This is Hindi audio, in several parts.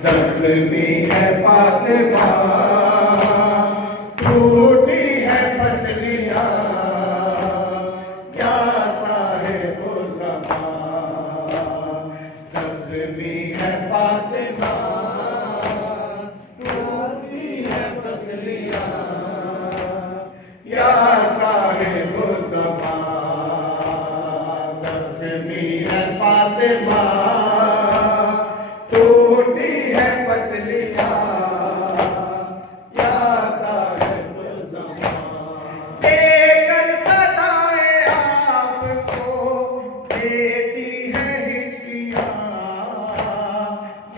ज़ख्मी है फातिमा, टूटी है पसलियाँ, या साहिबो ज़मां। ज़ख्मी है फातिमा, टूटी है पसलियाँ, या साहिबो ज़मां। ज़ख्मी है फातिमा, टूटी है पसलियाँ, या साहिबो ज़मां। देकर सदाएं आपको देती है हिचकियाँ,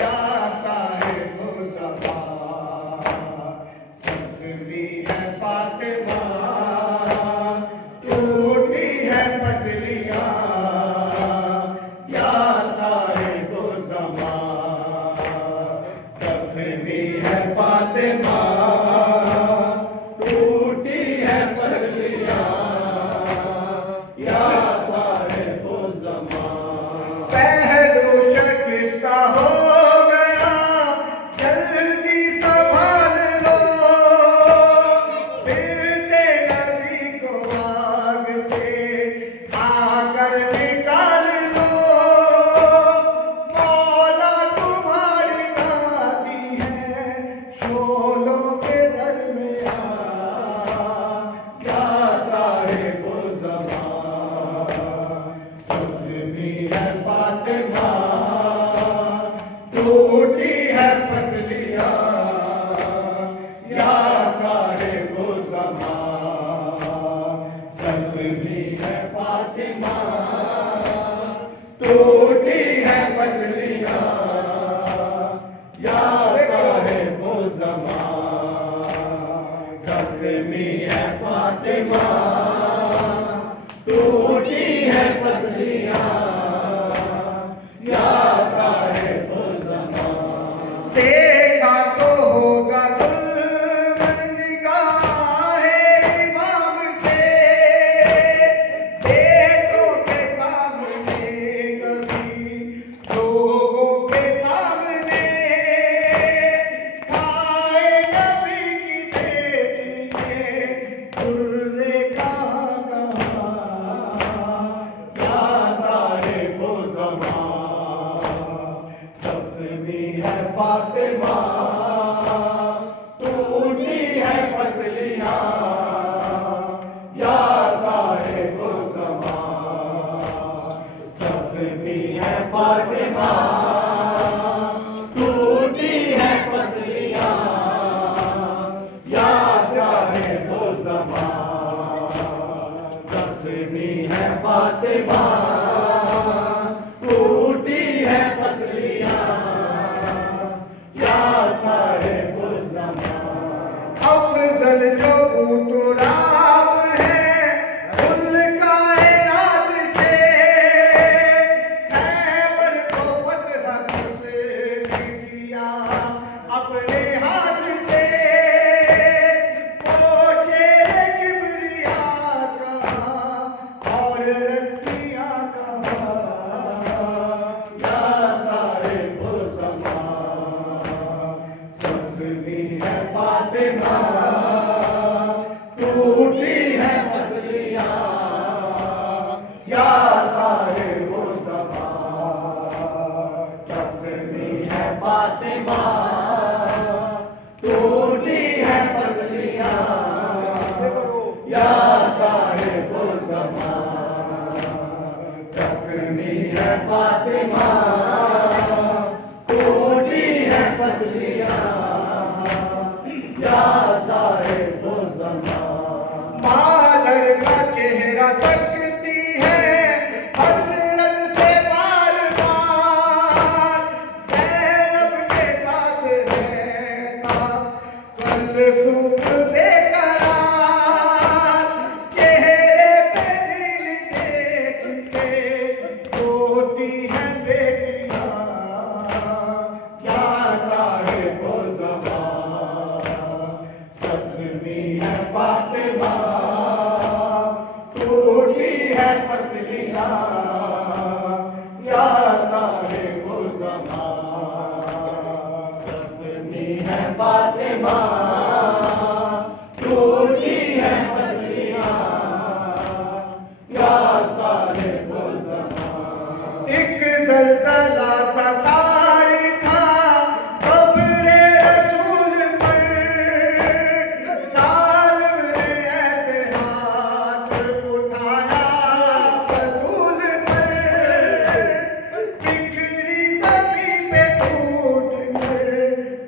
या साहिबो ज़मां। ज़ख्मी है फातिमा, टूटी है पसलियाँ, या साहिबो ज़मां। ज़ख्मी है फातिमा, टूटी है पसलियाँ, या साहिबो ज़मां। पहलू शिकस्ता हो गया, जल्दी संभाल लो, फिरते नबी को आग से आकर निकाल लो। मौला तुम्हारी नाती है शोलों के दरमियां, या साहिबो ज़मां। ज़ख्मी है फातिमा, टूटी है पसलियाँ, या साहिबो ज़मां। ज़ख्मी है फातिमा, टूटी है पसलियाँ, या साहिबो ज़मां। ज़ख्मी है फातिमा, टूटी है पसलियाँ, या साहिबो ज़मां। देखा तो होगा ज़ुल्म निगाहे इमाम से, बेटों के सामने कभी लोगों के सामने, खाए नबी की बेटी के दुर्रे कहाँ कहाँ, या साहिबो ज़मां। ज़ख्मी है फातिमा, टूटी है पसलियाँ, या साहिबो ज़मां। ज़ख्मी है फातिमा, टूटी है पसलियाँ, या साहिबो ज़मां। ज़ख्मी है फातिमा, टूटी है पसलियाँ, या साहिबो ज़मां। अफ़ज़ल जो ऊतराब है कुल कायनात से, खैबर को फ़तह किसने किया अपने हाथ से। वो शेर किबरिया कहाँ और रस्सियाँ कहाँ, या साहिबो ज़मां। ज़ख्मी है फातिमा, टूटी है पसलियाँ, या साहिबो ज़मां। ज़ख्मी है फातिमा, टूटी है पसलियाँ, या साहिबो ज़मां। ज़ख्मी है फातिमा, टूटी है पसलियाँ, या साहिबो ज़मां। मादर का चेहरा तकती है हसरत से बार बार, ज़ैनब के साथ है साथ कलसूम बेकरार। चेहरे पे दिल देख के रोती है बेटी, है फातिमा, टूटी है पसलियां, या साहिबुल ज़मान। एक ज़लज़ला सा तारी था कब्रे रसूल पर, जालिम ने ऐसे हाथ उठाया बतूल पर, बिखरी ज़मीन पे टूट गए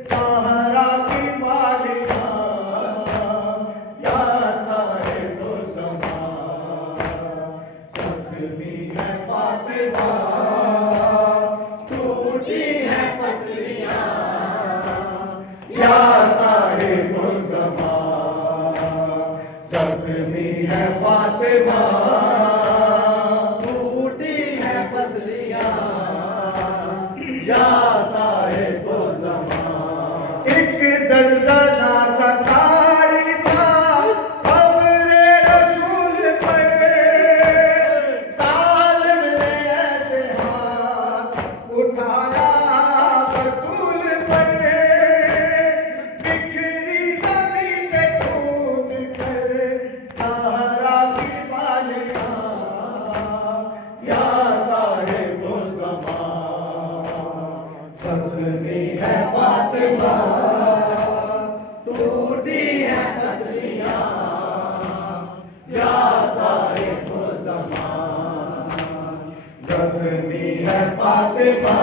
ज़हरा की बालियां, या साहिबुल ज़मान। ज़ख्मी है फातिमा, टूटी है पसलियां, या साहिबुल ज़मान। ज़ख्मी है फातिमा, टूटी है पसलियां, या साहिबुल ज़मान। एक ज़लज़ला सा तारी था कब्रे रसूल पर, जालिम ने ऐसे हाथ उठाया बतूल पर, बिखरी ज़मीन पे टूट गए ज़हरा की बालियां, या साहिबुल ज़मान। ज़ख्मी है फातिमा, टूटी है पसलियां, या साहिबुल ज़मान। ज़ख्मी है फातिमा।